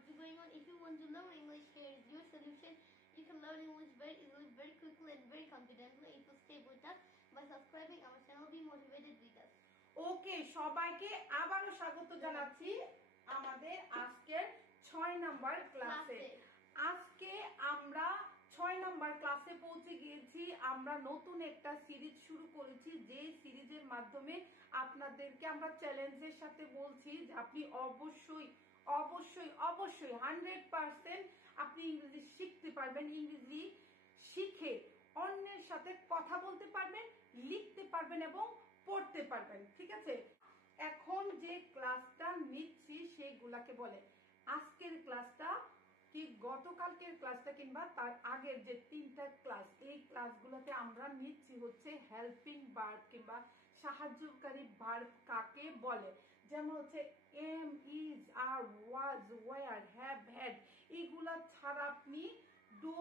what's going on. If you want to learn English, here is your solution. You can learn English very easily, very quickly and very confidently if you stay with us by subscribing our channel. Be motivated with us. ওকে, সবাইকে আবারো স্বাগত জানাচ্ছি আমাদের আজকের 6 number ক্লাসে। আজকে আমরা 6 number ক্লাসে পৌঁছে গিয়েছি। আমরা নতুন একটা সিরিজ শুরু করেছি, যে সিরিজের মাধ্যমে আপনাদেরকে আমরা চ্যালেঞ্জের সাথে বলছি যে আপনি অবশ্যই 100% আপনি ইংরেজি শিখতে পারবেন। ইংরেজি শিখে অন্যের সাথে কথা বলতে পারবেন, লিখতে পারবেন এবং পড়তে পারবেন। ঠিক আছে, এখন যে ক্লাসটা নিচ্ছি সেগুলাকে বলে আজকের ক্লাসটা কি গতকালকের ক্লাসটা কিংবা তার আগের যে 3টা ক্লাস, এই ক্লাসগুলোতে আমরা নিচ্ছি হচ্ছে হেল্পিং ভার্ব কিংবা সাহায্যকারী ভার্ব কাকে বলে। যেমন হচ্ছে am, is, are, was, were, have, had, এগুলা ছাড়া আপনি ডো,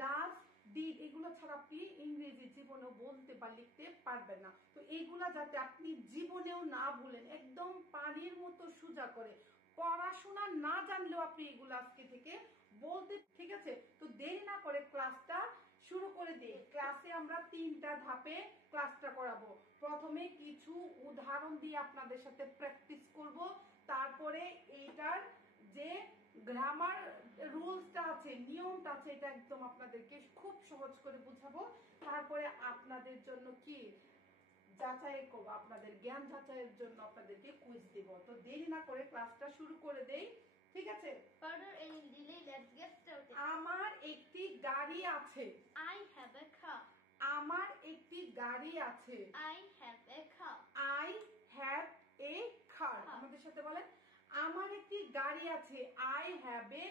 ডাজ, ডিড, এগুলো ছাড়া আপনি ইংরেজি জীবনেও বলতে বা লিখতে পারবেন না। তো এইগুলা যাতে আপনি জীবনেও না ভুলেন, একদম পানির মতো সোজা করে, পড়াশোনা না জানলেও আপনি এগুলো আজকে থেকে বলতে। ঠিক আছে, তো দেরি না করে ক্লাসটা শুরু করে দিই। ক্লাসে আমরা 3টা ধাপে ক্লাসটা করাবো। প্রথমে কিছু উদাহরণ দিয়ে আপনাদের সাথে প্র্যাকটিস করব, তারপরে এইটার যে গ্রামার রুলসটা আছে, নিয়মটা আছে, এটা একদম আপনাদেরকে খুব সহজ করে বুঝাবো। তারপরে আপনাদের জন্য কি যাচাই করবো, আপনাদের জ্ঞান যাচাইয়ের জন্য আপনাদেরকে কুইজ দিব। তো দেরি না করে ক্লাসটা শুরু করে দেই। ঠিক আছে, আমার একটি গাড়ি আছে। I have a car. আমার একটি গাড়ি আছে। I have a car. I have a car. আমাদের সাথে বলেন, আমার একটি গাড়ি আছে। I have a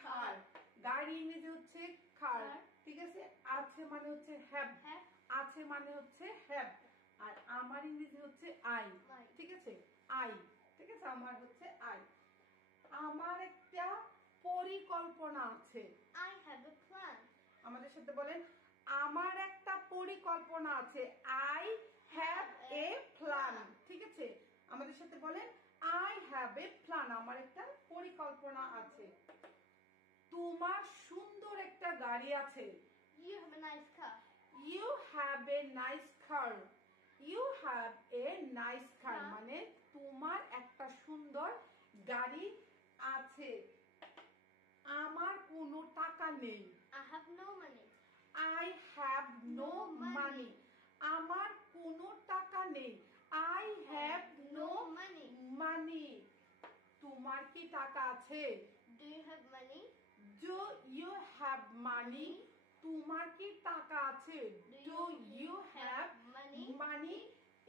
car. গাড়ি ইংরেজি হচ্ছে car। ঠিক আছে, আছে মানে হচ্ছে have, আছে মানে হচ্ছে have, আর আমার ইংরেজি হচ্ছে I। ঠিক আছে, I। ঠিক আছে, আমার হচ্ছে I। আমার একটা পরিকল্পনা আছে। I have a plan. আমাদের সাথে বলেন, আমার একটা পরিকল্পনা আছে। I have a plan. ঠিক আছে, আমাদের সাথে বলেন, I have a plan. আমার একটা পরিকল্পনা আছে। তোমার সুন্দর একটা গাড়ি আছে। You have a nice car. You have a nice car. You have a nice car মানে তোমার একটা সুন্দর গাড়ি আছে। আমার কোনো টাকা নেই। I have no money. I have no money. আমার কোনো টাকা নেই। I have no money. তোমার কি টাকা আছে? Do you have money? Do you have money? তোমার কি টাকা আছে? Do you have money?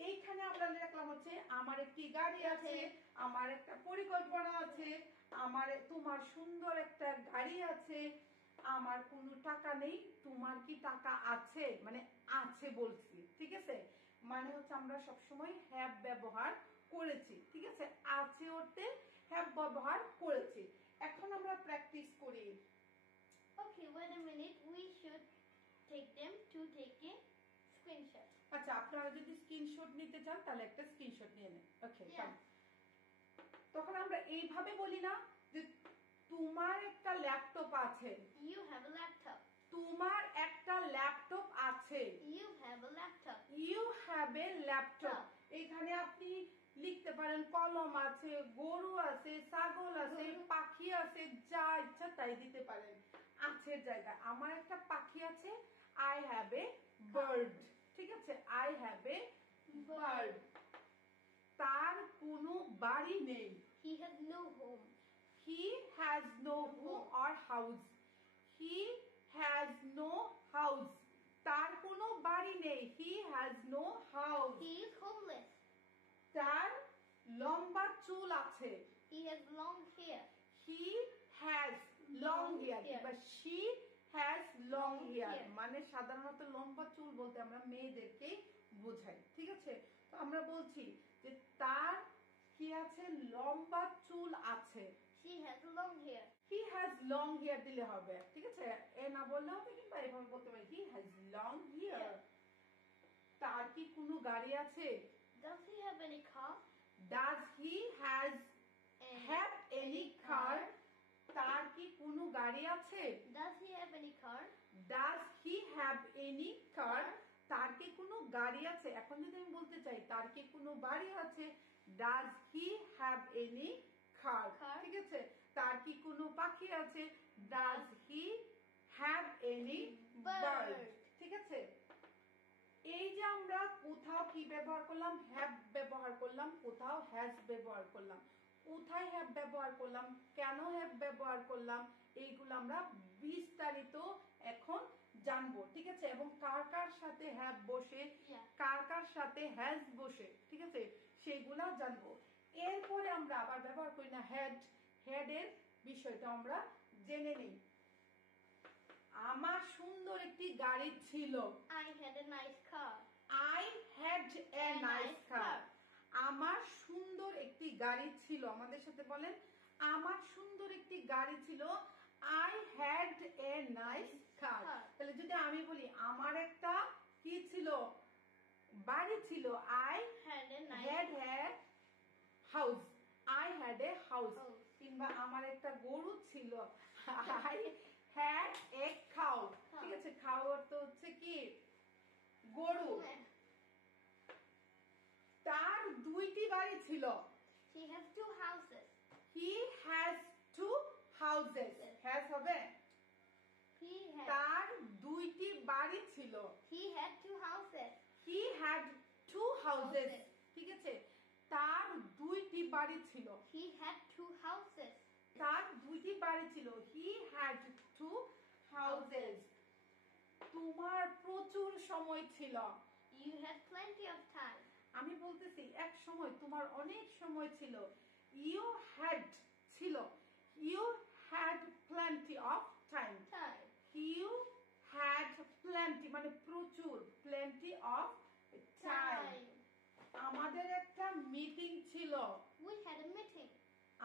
এইখানে আমরা লিখলাম হচ্ছে আমার একটি গাড়ি আছে, আমার একটা পরিকল্পনা আছে, তোমার সুন্দর একটা গাড়ি আছে, আমার কোনো টাকা নেই, তোমার কি টাকা আছে মানে আছে বলছি। ঠিক আছে, মানে হচ্ছে আমরা সবসময় হ্যাভ ব্যবহার করেছি। ঠিক আছে, আছে অর্থে হ্যাভ ব্যবহার করেছি। এখন আমরা প্র্যাকটিস করি। Okay, wait a minute. We should take them to take a screenshot. আচ্ছা, আপনারা যদি স্ক্রিনশট নিতে চান তাহলে একটা স্ক্রিনশট নিয়ে নেন। ওকে, তখন আমরা এইভাবে বলি না যে তোমার একটা ল্যাপটপ আছে। You have a laptop. তোমার একটা ল্যাপটপ আছে। You have a laptop. You have a laptop. এখানে আপনি লিখতে পারেন কলম আছে, গরু আছে, ছাগল আছে, পাখি আছে, যা ইচ্ছা তাই দিতে পারেন আছের জায়গায়। আমার একটা পাখি আছে। I have a bird. ঠিক আছে, I have a bird. তার কোনো বাড়ি নেই। He has no home. He has no home or house. He has no house. তার কোনো বাড়ি নেই। He has no house. He is homeless. তার লম্বা চুল আছে। He has long hair. He has long hair. But she has long hair. মানে সাধারণত লম্বা চুল বলতে আমরা মেয়েদেরকে বোঝাই। ঠিক আছে, তো আমরা বলছি যে তার কি আছে, লম্বা চুল আছে। She has long hair. He has long hair দিলে হবে। ঠিক আছে, এ না বললে হবে, কিংবা এভাবে বলতে পারি he has long hair. তার কি কোনো গাড়ি আছে? Does he have any car? Does he have any car? গাড়ি আছে? Does he have any car? Does he have any car? তার কি কোনো গাড়ি আছে? এখন যদি আমি বলতে চাই তার কি কোনো বাড়ি আছে, Does he have any car? ঠিক আছে, তার কি কোনো পাখি আছে, Does he have any bird? ঠিক আছে, এই যে আমরা কোথাও কি ব্যবহার করলাম, হ্যাভ ব্যবহার করলাম, কোথাও হ্যাজ ব্যবহার করলাম, কোথায় হ্যাভ ব্যবহার করলাম, কেন হ্যাভ ব্যবহার করলাম, এইগুলো আমরা বিস্তারিত এখন জানবো। ঠিক আছে, এবং কার কার সাথে হ্যাভ বসে, কার কার সাথে হ্যাজ বসে, ঠিক আছে, সেগুলা জানবো। এরপরে আমরা আবার ব্যবহার করি না হ্যাড, হ্যাডের বিষয়টা আমরা জেনে নিই। আমার সুন্দর একটি গাড়ি ছিল। I had a nice car. I had a nice car. আমার সুন্দর একটি গাড়ি ছিল। আমাদের সাথে বলেন, আমার সুন্দর একটি গাড়ি ছিল। I had a nice car. তাহলে যদি আমি বলি আমার একটা কি ছিল, বাড়ি ছিল, I had a house. I had a house. কিংবা আমার একটা গরু ছিল, I had a cow. ঠিক আছে, cow অর্থ হচ্ছে কি, গরু। তার দুইটি বাড়ি ছিল। He has two houses. He has two houses. Has হবে? তার দুইটি বাড়ি ছিল। He had two houses. He had two houses. ঠিক আছে, তার দুইটি বাড়ি ছিল। He had two houses. তার দুইটি বাড়ি ছিল। He had two houses. তোমার প্রচুর সময় ছিল। You had plenty of time. আমি বলতেছি এক সময়, তোমার অনেক সময় ছিল। You had ছিল। You had plenty of time. You had plenty মানে প্রচুর, plenty of time. আমাদের একটা মিটিং ছিল। We had a meeting.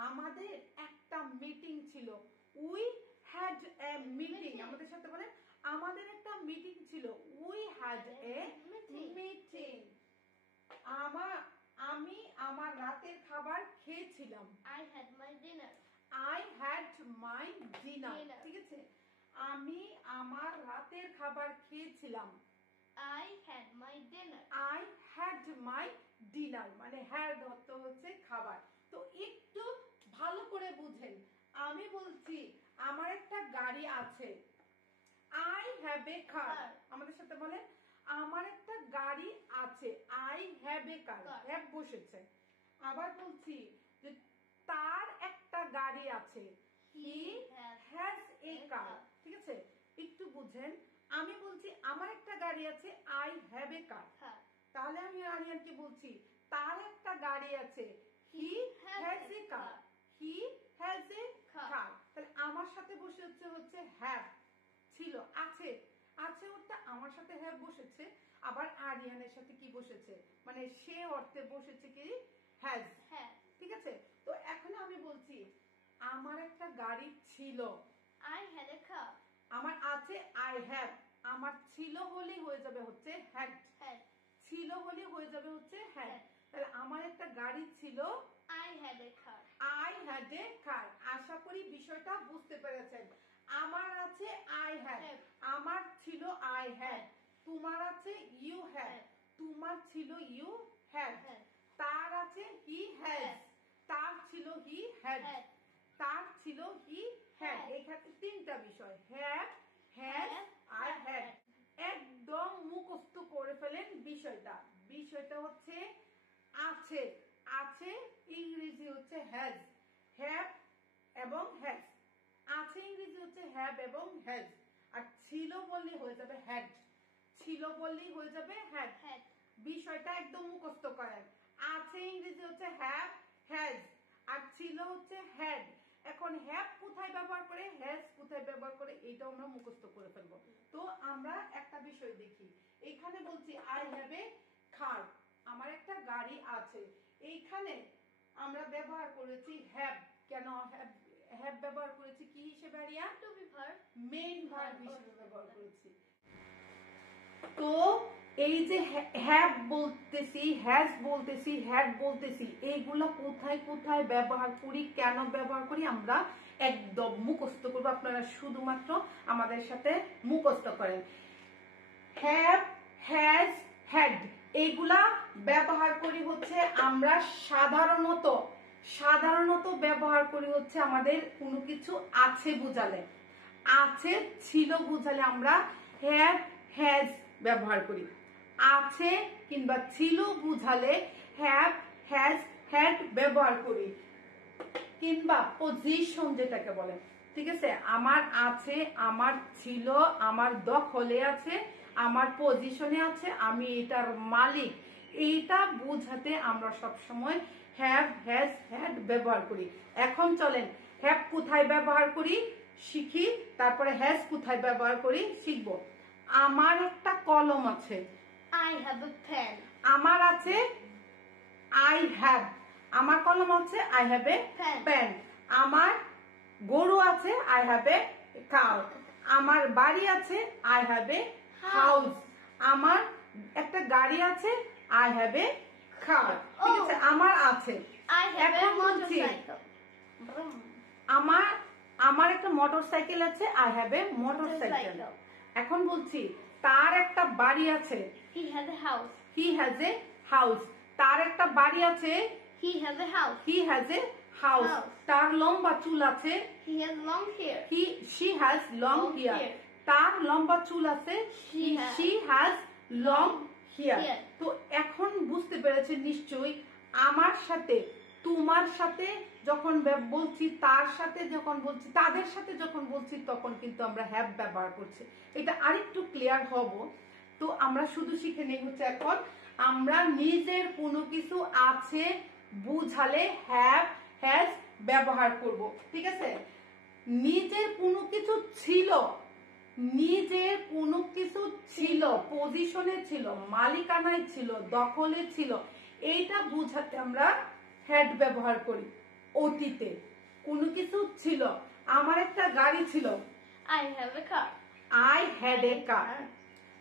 আমাদের একটা মিটিং ছিল। We had a meeting. আমাদের সাথে বলেন, আমাদের একটা মিটিং ছিল। We had a meeting. আমি আমার রাতের খাবার খেয়েছিলাম। I had my dinner. I had my dinner. ঠিক আছে, আমি আমার রাতের খাবার খেয়েছিলাম। I had my dinner. I had my dinner মানে had অর্থ হচ্ছে খাবার। তো একটু ভালো করে বুঝেন, আমি বলছি আমার একটা গাড়ি আছে। I have a car. আমাদের সাথে বলেন, আমার একটা গাড়ি আছে। I have a car. have বসেছে। আবার বলছি যে তার একটা গাড়ি আছে। He has a car. ঠিক আছে, একটু বুঝেন, আমি বলছি আমার একটা গাড়ি আছে, I have a car. তাহলে আমি আরিয়ানকে বলছি তার একটা গাড়ি আছে, He has a car. He has a car. তাহলে আমার সাথে বসে হচ্ছে have, ছিল, আছে, আছে অর্থে আমার সাথে have বসেছে। আবার আরিয়ানের সাথে কি বসেছে, মানে সে অর্থে বসেছে কি, has. ঠিক আছে, তো এখন আমি বলছি আমার একটা গাড়ি ছিল। I had a car. আমার আছে I have, আমার ছিল হলে হয়ে যাবে হচ্ছে had, ছিল হলে হয়ে যাবে হচ্ছে had। তাহলে আমার একটা গাড়ি ছিল, I had a car. I had a car. আশা করি বিষয়টা বুঝতে পেরেছেন। আমার আছে I had, আমার ছিল I had, তোমার আছে you had, তোমার ছিল you had, তার আছে he has, তার ছিল he had, তার ছিল he had। এখানে তিনটা বিষয়, have, has আর had। একদম মুখস্থ করে ফেলেন বিষয়টা। বিষয়টা হচ্ছে আছে, আছে ইংরেজি হচ্ছে has, have এবং has। আছে ইংরেজি হচ্ছে have এবং has। আর ছিল বললেই হয়ে যাবে had, ছিল বললেই হয়ে যাবে had। বিষয়টা একদম মুখস্থ করেন। আছে ইংরেজি হচ্ছে have, has, আর ছিল হচ্ছে had। এখন have কোথায় ব্যবহার করে, has কোথায় ব্যবহার করে, এটাও আমরা মুখস্থ করে ফেলবো। তো আমরা একটা বিষয় দেখি, এখানে বলছি I have a car, আমার একটা গাড়ি আছে। এইখানে আমরা ব্যবহার করেছি have। কেন have ব্যবহার করেছি কি হিসেবে, Ariya? To be verb. Main verb হিসেবে ব্যবহার করেছি। তো এই যে have বলতেছি, has বলতেছি, had বলতেছি, এইগুলো কোথায় কোথায় ব্যবহার করি, কেন ব্যবহার করি, আমরা একদম মুখস্থ করবো, আপনারা শুধুমাত্র আমাদের সাথে মুখস্থ করেন। হ্যাভ, হ্যাজ, হ্যাড এইগুলা ব্যবহার করি হচ্ছে আমরা সাধারণত ব্যবহার করি হচ্ছে আমাদের কোনো কিছু আছে বুঝালে, আছে ছিল বুঝালে আমরা হ্যাভ, হ্যাজ ব্যবহার করি। আছে কিংবা ছিল বুঝালে হ্যাভ, হ্যাজ, হ্যাড ব্যবহার করি। কিংবা পজিশন যেটাকে বলে, ঠিক আছে, আমার আছে, আমার ছিল, আমার দখলে আছে, আমার পজিশনে আছে, আমি এটার মালিক, এইটা বোঝাতে আমরা সব সময় হ্যাভ, হ্যাজ, হ্যাড ব্যবহার করি। এখন চলেন হ্যাভ কোথায় ব্যবহার করি শিখি, তারপরে হ্যাজ কোথায় ব্যবহার করি শিখব। আমার একটা কলম আছে, I have a pen. আমার আছে I have, আমার কলম আছে I have a pen. আমার গরু আছে I have a cow. আমার বাড়ি আছে I have a house. আমার একটা গাড়ি আছে I have a car. ঠিক আছে, আমার আছে। I have a এখন বলছি motorcycle. Vroom. আমার একটা মোটরসাইকেল আছে I have a motorcycle. এখন বলছি তার একটা বাড়ি আছে He has a house. he has a house. তার একটা বাড়ি আছে He has a house. he has a house. তার লম্বা চুল আছে He has long hair. she has long hair. তার লম্বা চুল আছে she has long hair. তো এখন বুঝতে পেরেছেন নিশ্চয়ই, আমার সাথে তোমার সাথে যখন বলছি, তার সাথে যখন বলছি, তাদের সাথে যখন বলছি, তখন কিন্তু আমরা হ্যাভ ব্যবহার করছি। এটা আরেকটু ক্লিয়ার হব। তো আমরা শুধু শিখে নেই হচ্ছে এখন আমরা নিজের কোনো কিছু আছে বুঝালে হ্যাভ, হ্যাজ ব্যবহার করব। ঠিক আছে, নিজের কোনো কিছু ছিল, নিজের কোনো কিছু ছিল, পজিশনে ছিল, মালিকানায় ছিল, দখলে ছিল, এইটা বুঝাতে আমরা হ্যাড ব্যবহার করি। অতীতে কোনো কিছু ছিল, আমার একটা গাড়ি ছিল I have a car. I had a car.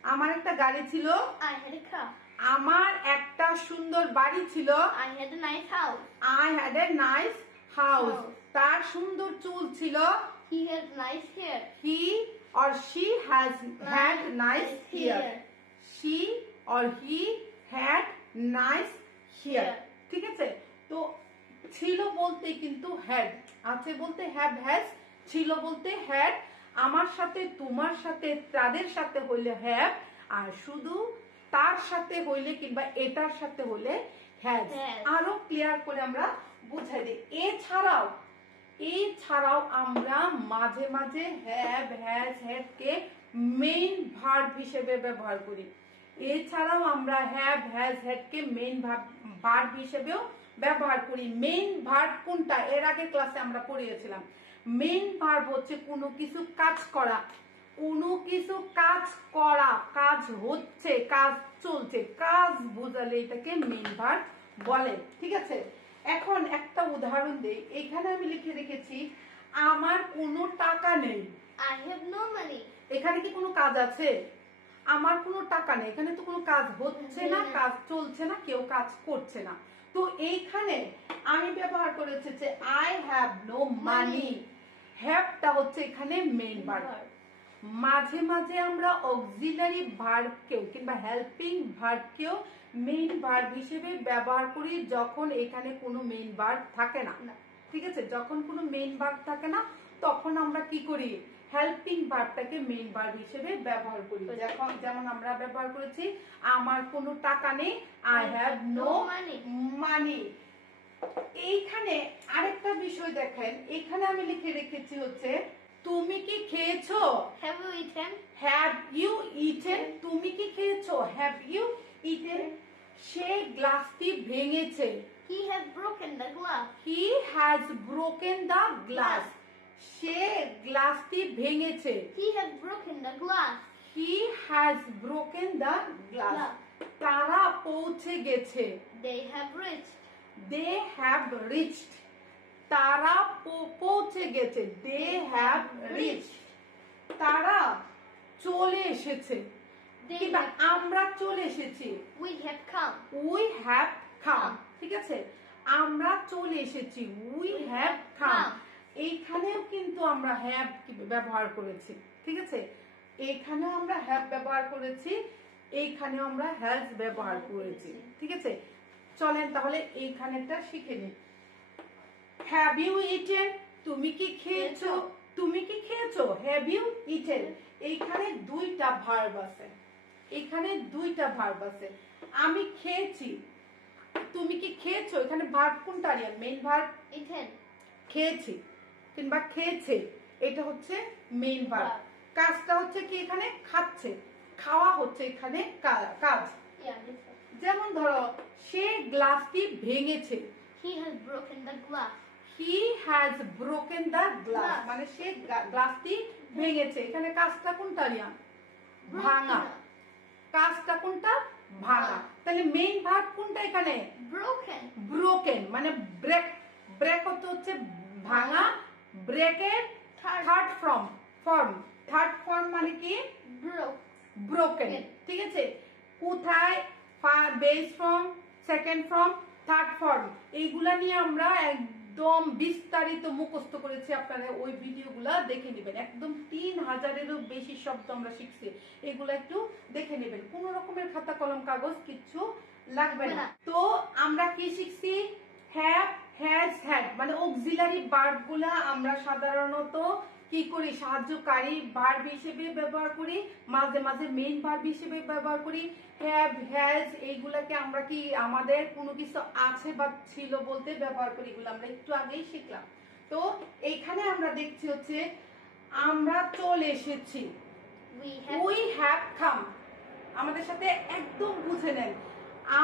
আমার একটা গাড়ি ছিল I had a car. আমার একটা সুন্দর বাড়ি ছিল I had a nice house. I had a nice house. তার সুন্দর চুল ছিল He had nice hair. he or she has had nice hair. She or he had nice hair. ঠিক আছে, তো ছিল বলতে কিন্তু হ্যাড, আছে বলতে হ্যাভ, হ্যাজ, ছিল বলতে হ্যাড, আমার সাথে তোমার সাথে তাদের সাথে হইলে হ্যাভ, আর শুধু তার সাথে হইলে কিংবা এটার সাথে হইলে হ্যাজ। আরো ক্লিয়ার করে আমরা বুঝাই দিই। এছাড়াও আমরা মাঝে মাঝে have, has, had K main verb হিসেবে ব্যবহার করি। এছাড়াও আমরা have, has, had K main verb হিসেবেও ব্যবহার করি। মেইন ভার্ব কোনটা এর আগে ক্লাসে আমরা পড়িয়েছিলাম। মেইন ভার্ব হচ্ছে কোনো কিছু কাজ করা, কোনো কিছু কাজ করা, কাজ হচ্ছে, কাজ চলছে, কাজ বোঝালে এটাকে মেইন ভার্ব বলে। ঠিক আছে, এখন একটা উদাহরণ দেই। এখানে আমি লিখে রেখেছি আমার কোনো টাকা নেই। I have no money. এখানে কি কোনো কাজ আছে? আমার কোনো টাকা নেই, এখানে তো কোনো কাজ হচ্ছে না, কাজ চলছে না, কেউ কাজ করছে না। তো এইখানে আমি ব্যবহার করেছি যে I have no money. হ্যাভটা হচ্ছে এখানে মেইন ভার্ব। মাঝে মাঝে আমরা অক্সিলারি ভার্বকেও কিংবা হেল্পিং ভার্বকেও মেইন ভার্ব হিসেবে ব্যবহার করি যখন এখানে কোনো মেইন ভার্ব থাকে না। ঠিক আছে, যখন কোনো মেইন ভার্ব থাকে না তখন আমরা কি করি, হেল্পিং ভার্বটাকে মেইন ভার্ব হিসেবে ব্যবহার করি। যেমন আমরা ব্যবহার করেছি আমার কোনো টাকা নেই, I have no money. এইখানে আরেকটা বিষয় দেখেন, এখানে আমি লিখে রেখেছি হচ্ছে তুমি কি খেয়েছো? Have you eaten? Have you eaten? তুমি কি খেয়েছো? Have you eaten? সে গ্লাসটি ভেঙেছে। He has broken the glass. He has broken the glass. সে গ্লাসটি ভেঙেছে। He has broken the glass. He has broken the glass. তারা পৌঁছে গেছে। They have reached. They have reached. তারা পৌঁছে গেছে। They have reached. তারা চলে এসেছে। কিংবা আমরা চলে এসেছি। We have come. We have come. ঠিক আছে, আমরা চলে এসেছি। We have come. এইখানেও কি কিন্তু আমরা হ্যাভ ব্যবহার করেছি, ঠিক আছে? এইখানেও আমরা হ্যাভ ব্যবহার করেছি, এইখানেও আমরা হ্যাজ ব্যবহার করেছি, ঠিক আছে? চলেন তাহলে এইখানেটা শিখে নিই। হ্যাভ ইউ ইটেন, তুমি কি খেয়েছো? তুমি কি খেয়েছো? Have you eaten. এইখানে দুইটা ভার্ব আছে, এখানে দুইটা ভার্ব আছে। আমি খেয়েছি, তুমি কি খেয়েছো? এখানে ভার্ব কোনটা আরিয়ান? Main verb eaten. খেয়েছি কিংবা খেয়েছে, এটা হচ্ছে মেইন ভার্ব। কাজটা হচ্ছে কি? এখানে খাচ্ছে, খাওয়া হচ্ছে এখানে কাজ। যেমন ধরো সে গ্লাসটি ভেঙেছে, he has broken the glass. he has broken the glass, মানে সে গ্লাসটি ভেঙেছে। এখানে কাজটা কোনটা রিয়ান? ভাঙা। কাজটা কোনটা? ভাঙা। তাহলে মেইন ভার্ব কোনটা এখানে? broken। broken মানে ব্রেক, ব্রেক হচ্ছে ভাঙা, ব্রেকের থার্ড ফর্ম, থার্ড ফর্ম মানে কি? broken, ঠিক আছে? কোথায়? Base form, second form, third form, এইগুলা নিয়ে আমরা একদম বিস্তারিত মুখস্থ করেছি, আপনারা ওই ভিডিওগুলা দেখে নেবেন। একদম 3000-এরও বেশি শব্দ আমরা শিখছি, এগুলা একটু দেখে নেবেন। কোন রকমের খাতা কলম কাগজ কিচ্ছু লাগবে না। তো আমরা কি শিখছি? হ্যাভ, হ্যাজ, হ্যাড, মানে অক্সিলারি ভার্বগুলা আমরা সাধারণত কি করি? সাহায্যকারী ভার্ব হিসেবে ব্যবহার করি, মাঝে মাঝে মেইন ভার্ব হিসেবে ব্যবহার করি। হ্যাভ, হ্যাজ এইগুলাকে আমরা কি আমাদের কোনো কিছু আছে বা ছিল বলতে ব্যবহার করি, এগুলো আমরা একটু আগেই শিখলাম। তো এইখানে আমরা দেখছি হচ্ছে আমরা চলে এসেছি, উই হ্যাভ কাম। আমাদের সাথে একদম বুঝে নেন,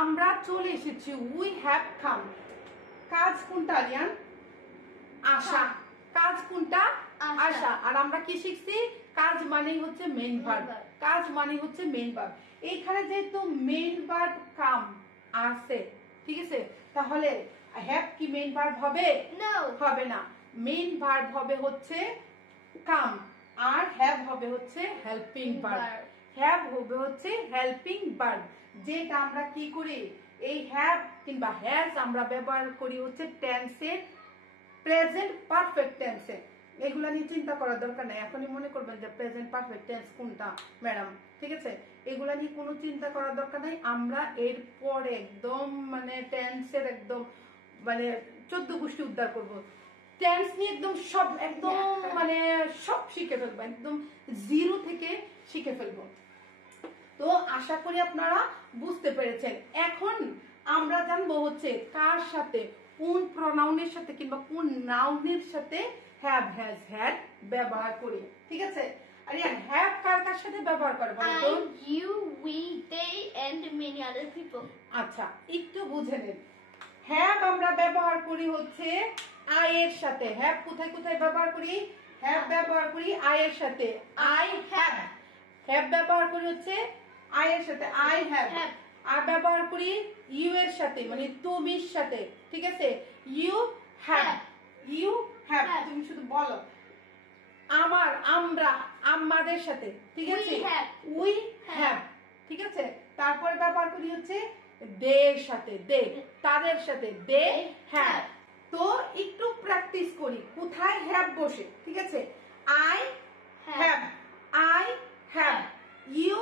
আমরা চলে এসেছি, উই হ্যাভ কাম। কাজ কোনটা আরিয়ান? আশা। কাজ কোনটা? আশা। আর আমরা কি শিখছি? কাজ মানেই হচ্ছে মেইন ভার্ব, কাজ মানে হচ্ছে মেইন ভার্ব। এইখানে যেহেতু মেইন ভার্ব কাম আছে, ঠিক আছে, তাহলে হ্যাভ কি মেইন ভার্ব হবে? হবে না। মেইন ভার্ব হবে হচ্ছে কাম, আর হ্যাভ হবে হচ্ছে হেল্পিং ভার্ব। হ্যাভ হবে হচ্ছে হেল্পিং ভার্ব, যেটা আমরা কি করি? এই হ্যাভ কিংবা হ্যাজ আমরা ব্যবহার করি হচ্ছে টেন্সের প্রেজেন্ট পারফেক্ট টেন্সে। এগুলা নিয়ে চিন্তা করার দরকার নাই, এখনই মনে করবেন যে প্রেজেন্ট পারফেক্ট টেন্স কোনটা ম্যাডাম, ঠিক আছে? এগুলা নিয়ে কোনো চিন্তা করার দরকার নাই। আমরা এরপরে একদম মানে টেন্সের একদম মানে 14 গোষ্ঠী উদ্ধার করব। টেন্স নিয়ে একদম সব একদম মানে সব শিখে ফেলবো, একদম জিরো থেকে শিখে ফেলবো। তো আশা করি আপনারা বুঝতে পেরেছেন। এখন আমরা জানবো হচ্ছে কার সাথে, কোন প্রনাউনের সাথে কিংবা কোন নাউনের সাথে হ্যাভ, হ্যাজ, হ্যাড ব্যবহার করি, ঠিক আছে? আর এই হ্যাভ কার কার সাথে ব্যবহার করে বলো তো? you, we, they and many other people। আচ্ছা, একটু বুঝে নেন। হ্যাভ আমরা ব্যবহার করি হচ্ছে আই এর সাথে। হ্যাভ কোথায় কোথায় ব্যবহার করি? হ্যাভ ব্যবহার করি আই এর সাথে, আই হ্যাভ। হ্যাভ ব্যবহার করি হচ্ছে আই এর সাথে, আই হ্যাভ। আর ব্যবহার করি ইউ এর সাথে, মানে তুমির সাথে, ঠিক আছে? You have, you have. তুমি শুধু বলো আমার, আমরা, আমাদের সাথে, ঠিক আছে? উই হ্যাভ, ঠিক আছে? তারপর ব্যবহার করি হচ্ছে দে এর সাথে, দে, তাদের সাথে, দে হ্যাভ। তো একটু প্র্যাকটিস করি কোথায় হ্যাভ বসে, ঠিক আছে? I have, I have, you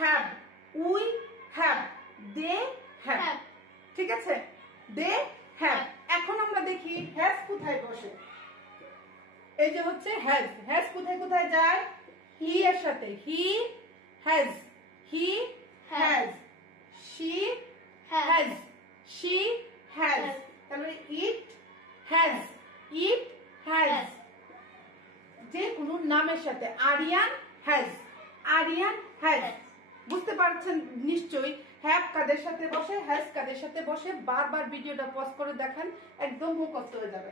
have, we have, they have, ঠিক আছে? They have. এখন আমরা দেখি হ্যাজ কোথায় বসে। এই যে হচ্ছে হ্যাজ, হ্যাজ কোথায় কোথায় যায়? হি এর সাথে, he has, he has, she has, she has. তাহলে ইট হ্যাজ, ইট হ্যাজ। যে কোনো নামের সাথে আরিয়ান হ্যাজ, আরিয়ান হ্যাজ। বুঝতে পারছেন নিশ্চয়ই হ্যাভ কাদের সাথে বসে, হ্যাজ কাদের সাথে বসে। বারবার ভিডিওটা পজ করে দেখেন, একদম মুখস্থ হয়ে যাবে।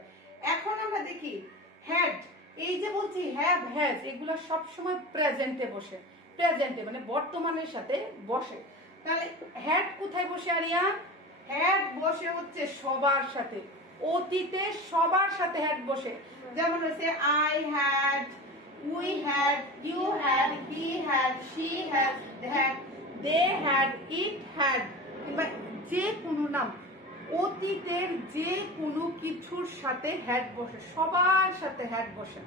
এখন আমরা দেখি হ্যাড। এই যে বলছি হ্যাভ, হ্যাজ, এগুলো সব সময় প্রেজেন্টে বসে, প্রেজেন্টে মানে বর্তমানের সাথে বসে। তাহলে হ্যাড কোথায় বসে আরিয়ান? হ্যাড বসে হচ্ছে সবার সাথে, অতীতে সবার সাথে হ্যাড বসে। যেমন হচ্ছে I had, we had, you had, he had, she had, had, they had, it had, কিংবা যে কোনো নাম অতীতের যে কোনো কিছুর সাথে হ্যাড বসে, সবার সাথে হ্যাড বসে,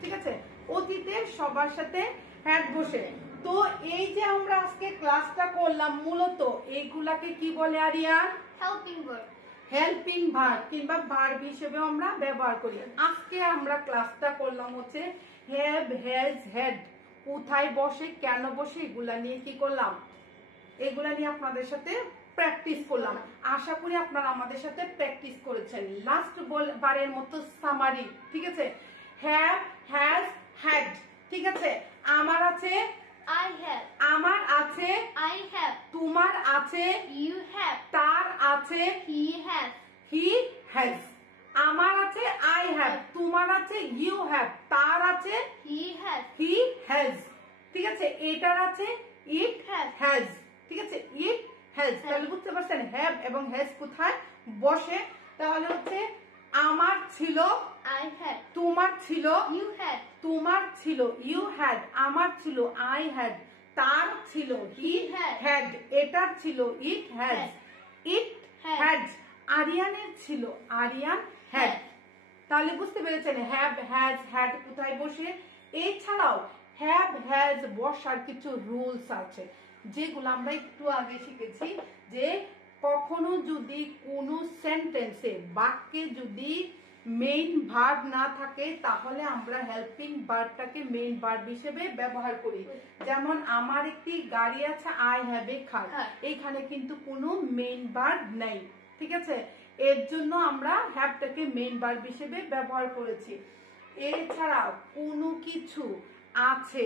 ঠিক আছে? অতীতের সবার সাথে হ্যাড বসে। তো এই যে আমরা আজকে ক্লাসটা করলাম, মূলত এইগুলাকে কি বলে Aryan? Helping verb. Helping verb কিংবা ভার্ব হিসেবে আমরা ব্যবহার করি। আজকে আমরা ক্লাসটা করলাম হচ্ছে হ্যাভ, হ্যাজ, হ্যাড কোথায় বসে, কেন বসে, এগুলা নিয়ে কি করলাম, এগুলা নিয়ে আপনাদের সাথে প্র্যাকটিস করলাম। আশা করি আপনারা আমাদের সাথে প্র্যাকটিস করেছেন। লাস্ট বারের মতো সামারি, ঠিক আছে? হ্যাভ, হ্যাজ, হ্যাড, ঠিক আছে? আমার আছে I have, আমার আছে, I have, তোমার আছে, you have, তার আছে, he has, he has, আমার আছে I have, তোমার আছে you have, তার আছে he has, he has, ঠিক আছে? এটার আছে it has, ঠিক আছে? it has। তাহলে বুঝতে পারছেন have এবং has কোথায় বসে? তাহলে হচ্ছে আমার ছিল, I had, তোমার ছিল, you had, তোমার ছিল you had, আমার ছিল I had, তার ছিল he had, এটার ছিল it has, it had, আরিয়ানের ছিল আরিয়ান had। তাহলে বুঝতে পেরেছেন have, has, had কোথায় বসে? এছাড়াও have, has বসার কিছু রুলস আছে যেগুলো আমরা একটু আগে শিখেছি। যে কখনো যদি কোনো সেন্টেন্সে, বাক্যে যদি মেইন ভার্ব না থাকে তাহলে আমরা হেল্পিং ভার্বটাকে মেইন ভার্ব হিসেবে ব্যবহার করি। যেমন আমার একটি গাড়ি আছে, আই হ্যাভ এ কার, এখানে কিন্তু কোনো মেইন ভার্ব নেই, ঠিক আছে? এর জন্য আমরা হ্যাভটাকে মেইন ভার্ব হিসেবে ব্যবহার করেছি। এছাড়া কোনো কিছু আছে,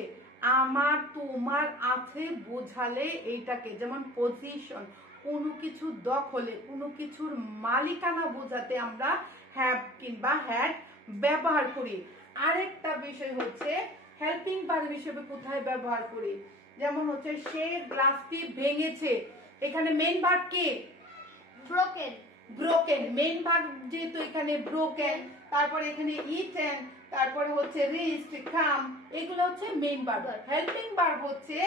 আমার তোমার আছে বোঝালে এইটাকে, যেমন পজিশন, কোনো কিছু দখলে, কোনো কিছুর মালিকানা বোঝাতে আমরা হ্যাভ কিংবা হ্যাড ব্যবহার করি। আরেকটা বিষয় হচ্ছে হেল্পিং ভার্ব হিসেবে কোথায় ব্যবহার করি? যেমন হচ্ছে সে গ্লাসটি ভেঙেছে, এখানে মেইন ভার্ব কে? broken, ব্রোকেন, মেইন ভার্ব যেহেতু এখানে ব্রোকেন, তারপরে এখানে ইটেন, তারপরে হচ্ছে রিস্ট, কাম, এগুলো হচ্ছে মেইন ভার্ব। হেল্পিং ভার্ব হচ্ছে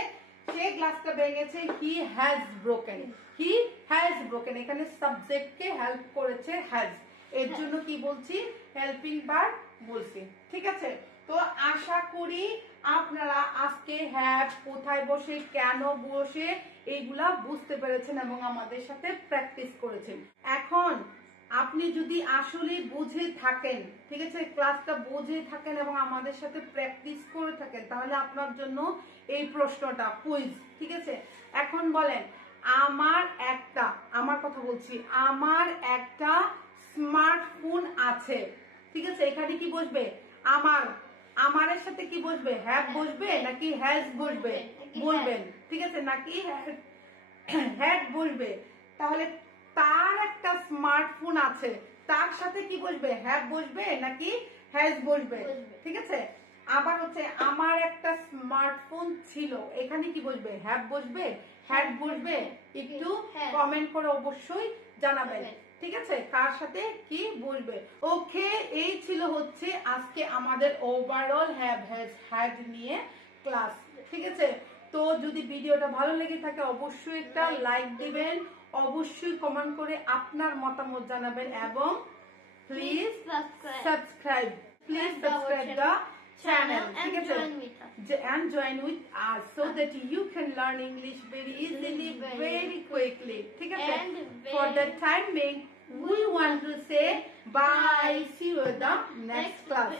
সে গ্লাসটা ভেঙেছে, he has broken, he has broken, এখানে সাবজেক্টকে হেল্প করেছে হ্যাজ, এর জন্য কি বলছি? হেল্পিং ভার্ব বলছি, ঠিক আছে? তো আশা করি আপনারা আজকে হ্যাভ কোথায় বসে, কেন বসে, এইগুলা বুঝতে পেরেছেন এবং আমাদের সাথে প্র্যাকটিস করেছেন। এখন আপনি যদি আসলে বুঝে থাকেন, ঠিক আছে, ক্লাসটা বুঝে থাকেন এবং আমাদের সাথে প্র্যাকটিস করে থাকেন, তাহলে আপনার জন্য এই প্রশ্নটা কুইজ, ঠিক আছে? এখন বলেন, আমার একটা, আমার কথা বলছি, আমার একটা স্মার্টফোন আছে, ঠিক আছে? এখানে কি বসবে? আমার, আমারের সাথে কি বসবে? হ্যাভ বসবে নাকি হ্যাজ বসবে? বলবেন, ঠিক আছে? নাকি হ্যাড বসবে? তাহলে তার একটা স্মার্টফোন আছে, তার সাথে কি বসবে? হ্যাভ বসবে নাকি হ্যাজ বসবে? ঠিক আছে? আবার হচ্ছে আমার একটা স্মার্টফোন ছিল, এখানে কি বসবে? হ্যাভ বসবে, হ্যাড বসবে? একটু কমেন্ট করে অবশ্যই জানাবেন, ঠিক আছে? কার সাথে কি বলবে? ওকে, এই ছিল হচ্ছে আজকে আমাদের ওভারঅল হ্যাভ, হ্যাজ, হ্যাড নিয়ে ক্লাস, ঠিক আছে? তো যদি ভিডিওটা ভালো লেগে থাকে অবশ্যই একটা লাইক দিবেন, অবশ্যই কমেন্ট করে আপনার মতামত জানাবেন এবং please subscribe, please subscribe the channel, ঠিক আছে? And join with us so that you can learn English very easily, very quickly, ঠিক আছে? For the time being, we want to say bye, see you in the next class.